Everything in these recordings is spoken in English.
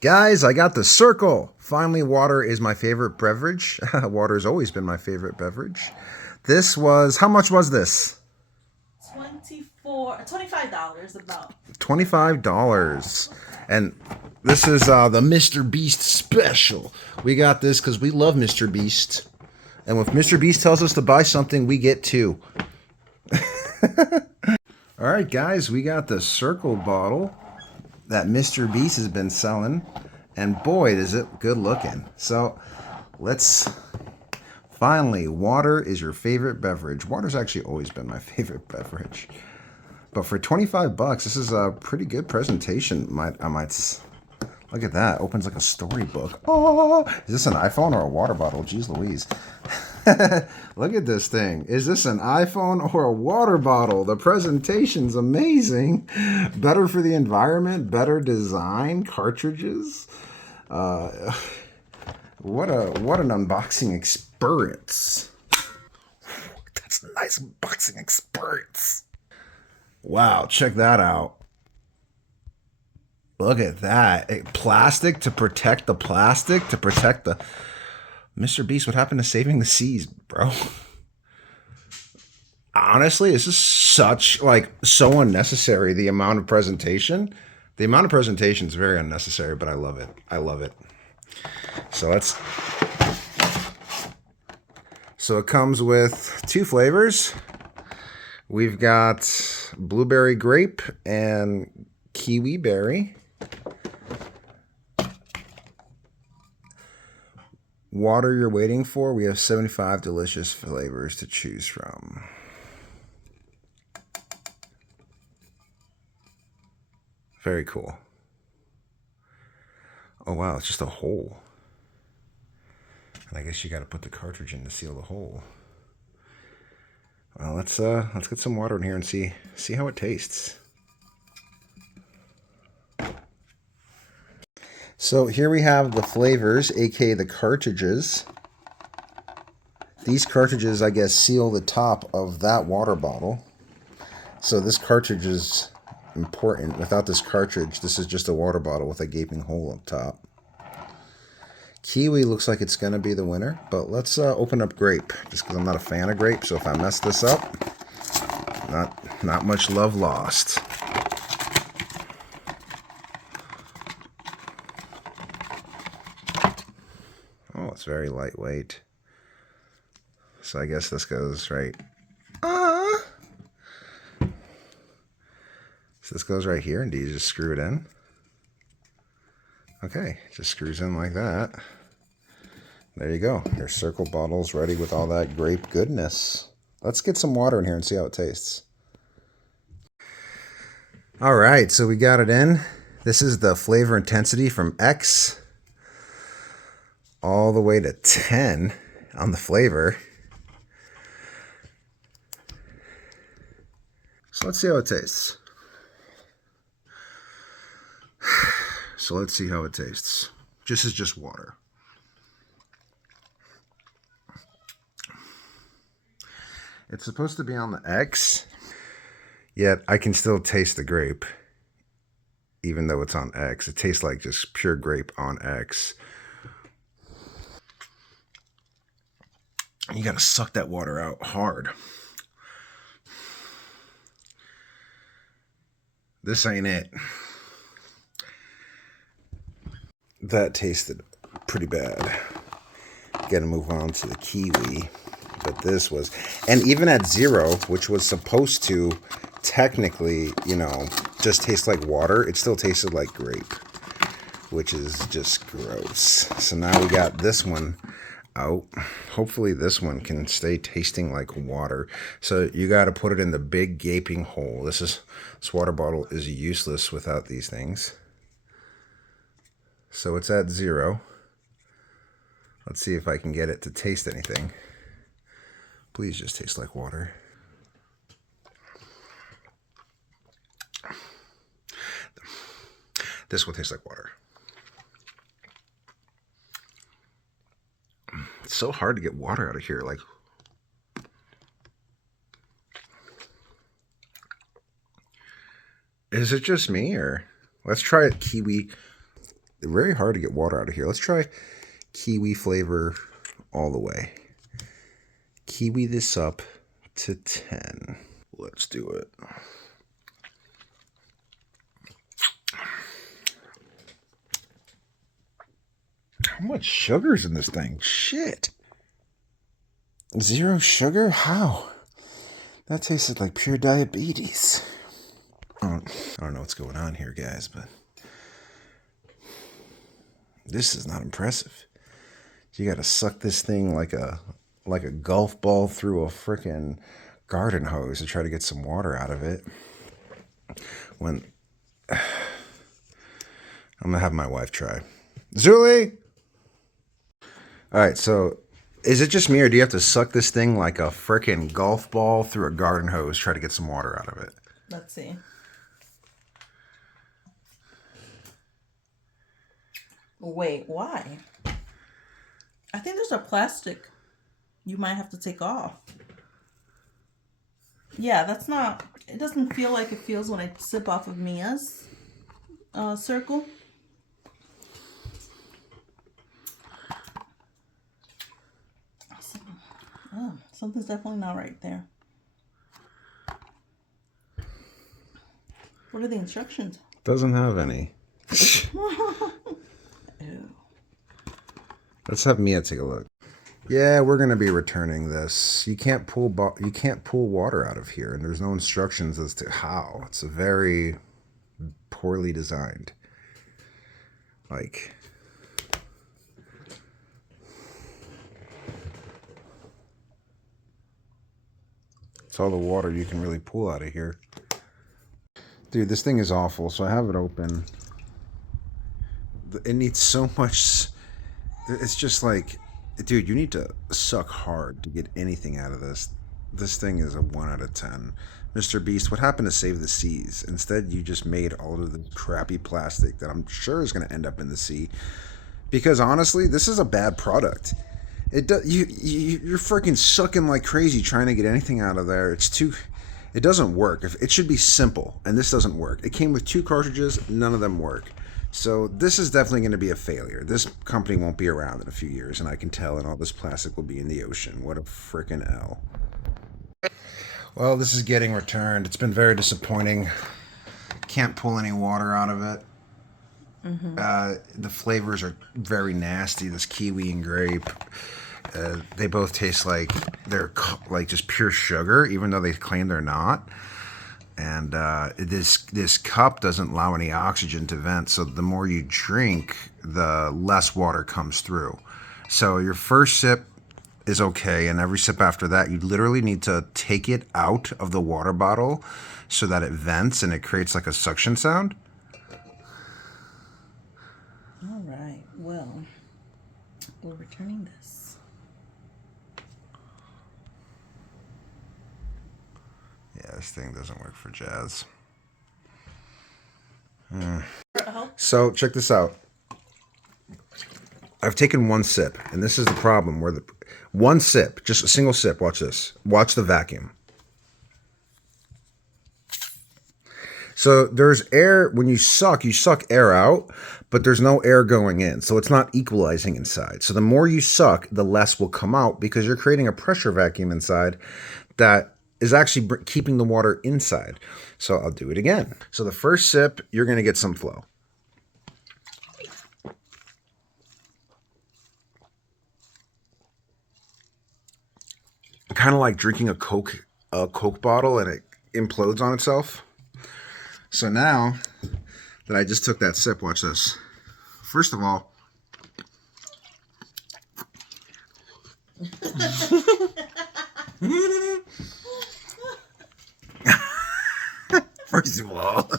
Guys, I got the Cirkul. Finally, water is my favorite beverage. Water has always been my favorite beverage. This was, how much was this? $25 about. $25. And this is the Mr. Beast special. We got this because we love Mr. Beast. And if Mr. Beast tells us to buy something, we get two. All right, guys, we got the Cirkul bottle that Mr. Beast has been selling. And boy, is it good looking. So let's finally, water is your favorite beverage. Water's actually always been my favorite beverage. But for 25 bucks, this is a pretty good presentation. I might look at that. Opens like a storybook. Oh, is this an iPhone or a water bottle? Jeez Louise. Look at this thing. Is this an iPhone or a water bottle? The presentation's amazing. Better for the environment, better design, cartridges. What an unboxing experience. That's a nice unboxing experience. Wow, check that out. Look at that. Plastic to protect the plastic, to protect the... Mr. Beast, what happened to saving the seas, bro? Honestly, this is so unnecessary, the amount of presentation. The amount of presentation is very unnecessary, but I love it. I love it. So it comes with two flavors. We've got blueberry grape and kiwi berry. Water you're waiting for. We have 75 delicious flavors to choose from. Very cool. Oh wow, it's just a hole. And I guess you got to put the cartridge in to seal the hole. Well, let's get some water in here and see how it tastes. So here we have the flavors, aka the cartridges. These cartridges, I guess, seal the top of that water bottle. So this cartridge is important. Without this cartridge, this is just a water bottle with a gaping hole up top. Kiwi looks like it's going to be the winner, but let's open up grape, just because I'm not a fan of grape, so if I mess this up, not much love lost. Oh, it's very lightweight. So I guess this goes right. So this goes right here, and do you just screw it in? Okay, just screws in like that. There you go. Your Cirkul bottle's ready with all that grape goodness. Let's get some water in here and see how it tastes. All right, so we got it in. This is the flavor intensity from X all the way to 10 on the flavor. So let's see how it tastes. So let's see how it tastes. This is just water. It's supposed to be on the X, yet I can still taste the grape, even though it's on X. It tastes like just pure grape on X. You gotta suck that water out hard. This ain't it. That tasted pretty bad. Gotta move on to the kiwi. But this was, and even at 0, which was supposed to technically, just taste like water, it still tasted like grape, which is just gross. So now we got this one out. Hopefully this one can stay tasting like water. So you got to put it in the big gaping hole. This water bottle is useless without these things. So it's at 0. Let's see if I can get it to taste anything. Please just taste like water. This will taste like water. It's so hard to get water out of here. Like, is it just me, or let's try it kiwi? very hard to get water out of here. Let's try kiwi flavor all the way. Kiwi this up to 10. Let's do it. How much sugar's in this thing? Shit. 0 sugar? How? That tasted like pure diabetes. I don't know what's going on here, guys, but this is not impressive. You gotta suck this thing like a golf ball through a frickin' garden hose to try to get some water out of it. When I'm gonna have my wife try. Zuli! Alright, so is it just me, or do you have to suck this thing like a frickin' golf ball through a garden hose to try to get some water out of it? Let's see. Wait, why? I think there's a plastic you might have to take off. Yeah, that's not... It doesn't feel like it feels when I sip off of Mia's Cirkul. Oh, something's definitely not right there. What are the instructions? Doesn't have any. Ew. Let's have Mia take a look. Yeah, we're gonna be returning this. You can't pull water out of here, and there's no instructions as to how. It's a very poorly designed. Like, it's all the water you can really pull out of here. Dude, this thing is awful, so I have it open. It needs so much... It's just like... Dude, you need to suck hard to get anything out of this. This thing is a 1 out of 10. Mr. Beast, what happened to save the seas? Instead, you just made all of the crappy plastic that I'm sure is going to end up in the sea. Because honestly, this is a bad product. You're freaking sucking like crazy trying to get anything out of there. It doesn't work. It should be simple, and this doesn't work. It came with 2 cartridges, none of them work. So this is definitely going to be a failure. This company won't be around in a few years, and I can tell, and all this plastic will be in the ocean. What a frickin' L. Well, this is getting returned. It's been very disappointing. Can't pull any water out of it. The flavors are very nasty. This kiwi and grape. They both taste like they're like just pure sugar, even though they claim they're not. And this cup doesn't allow any oxygen to vent, so the more you drink, the less water comes through. So your first sip is okay, and every sip after that, you literally need to take it out of the water bottle so that it vents and it creates like a suction sound. All right, well, we're returning this. Yeah, this thing doesn't work for jazz. So check this out. I've taken 1 sip, and this is the problem. Where one sip, just a single sip. Watch this. Watch the vacuum. So there's air when you suck air out, but there's no air going in. So it's not equalizing inside. So the more you suck, the less will come out because you're creating a pressure vacuum inside that is actually keeping the water inside. So I'll do it again. So the first sip, you're going to get some flow. Kind of like drinking a Coke bottle and it implodes on itself. So now that I just took that sip, watch this. First of all, first of all,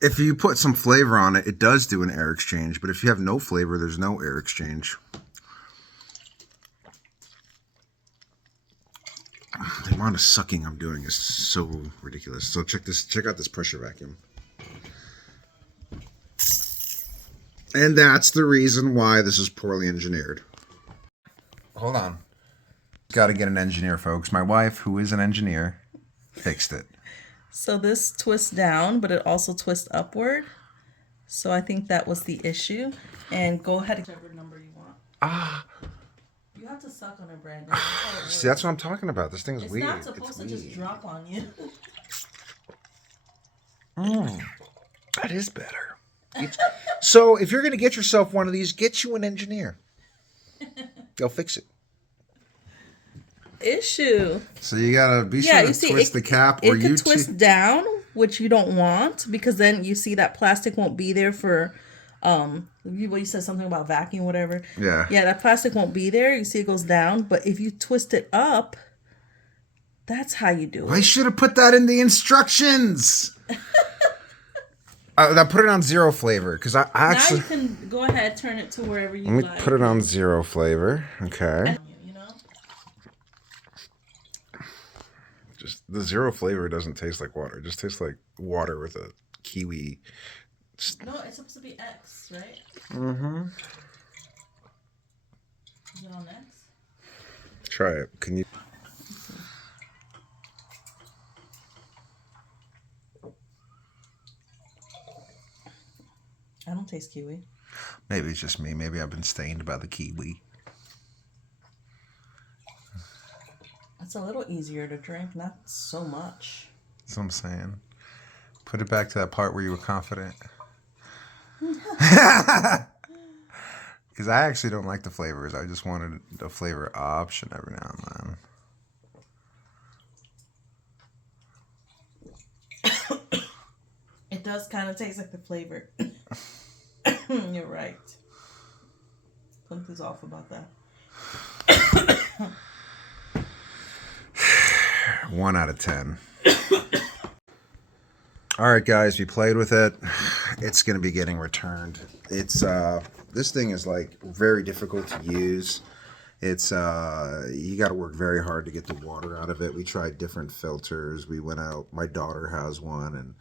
if you put some flavor on it, it does do an air exchange. But if you have no flavor, there's no air exchange. The amount of sucking I'm doing is so ridiculous. So check out this pressure vacuum. And that's the reason why this is poorly engineered. Hold on. Got to get an engineer, folks. My wife, who is an engineer, fixed it. So this twists down, but it also twists upward. So I think that was the issue. And go ahead and whichever number you want. Ah, You have to suck on it, Brandon. That's how it works. see, that's what I'm talking about. This thing's It's weird. not supposed to just drop on you. That is better. So if you're going to get yourself one of these, get you an engineer. They'll fix it. Issue. So you got to be sure to twist the cap, or it could twist down, which you don't want, because then you see that plastic won't be there for you said something about vacuum, whatever. Yeah. Yeah, that plastic won't be there. You see it goes down, but if you twist it up, that's how you do it. I should have put that in the instructions. Now put it on 0 flavor, because I actually. Now you can go ahead, turn it to wherever you Let me like. put it on 0 flavor. Okay. You know? Just the 0 flavor doesn't taste like water. It just tastes like water with a kiwi. No, it's supposed to be X, right? Mm-hmm. Is it on X? Try it. Can you? I don't taste kiwi. Maybe it's just me. Maybe I've been stained by the kiwi. It's a little easier to drink, not so much. That's what I'm saying. Put it back to that part where you were confident. Because I actually don't like the flavors. I just wanted the flavor option every now and then. It does kind of taste like the flavor. You're right. Something's off about that. 1 out of 10. All right, guys, we played with it. It's going to be getting returned. It's this thing is like very difficult to use. It's you got to work very hard to get the water out of it. We tried different filters. We went out. My daughter has one, and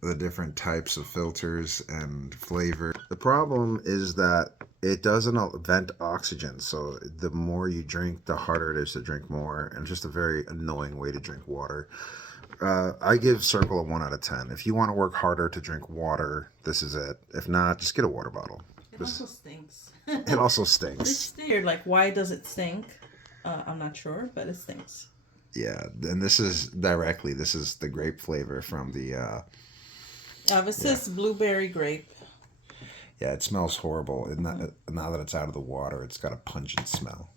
the different types of filters and flavor. The problem is that it doesn't vent oxygen, so the more you drink, the harder it is to drink more, and it's just a very annoying way to drink water. I give Cirkul a 1 out of 10. If you want to work harder to drink water, this is it. If not, just get a water bottle. It also stinks. It also stinks. It's weird. Like, why does it stink? I'm not sure, but it stinks. Yeah, and this is the grape flavor from the... This is blueberry grape. Yeah, it smells horrible. Now that it's out of the water, it's got a pungent smell.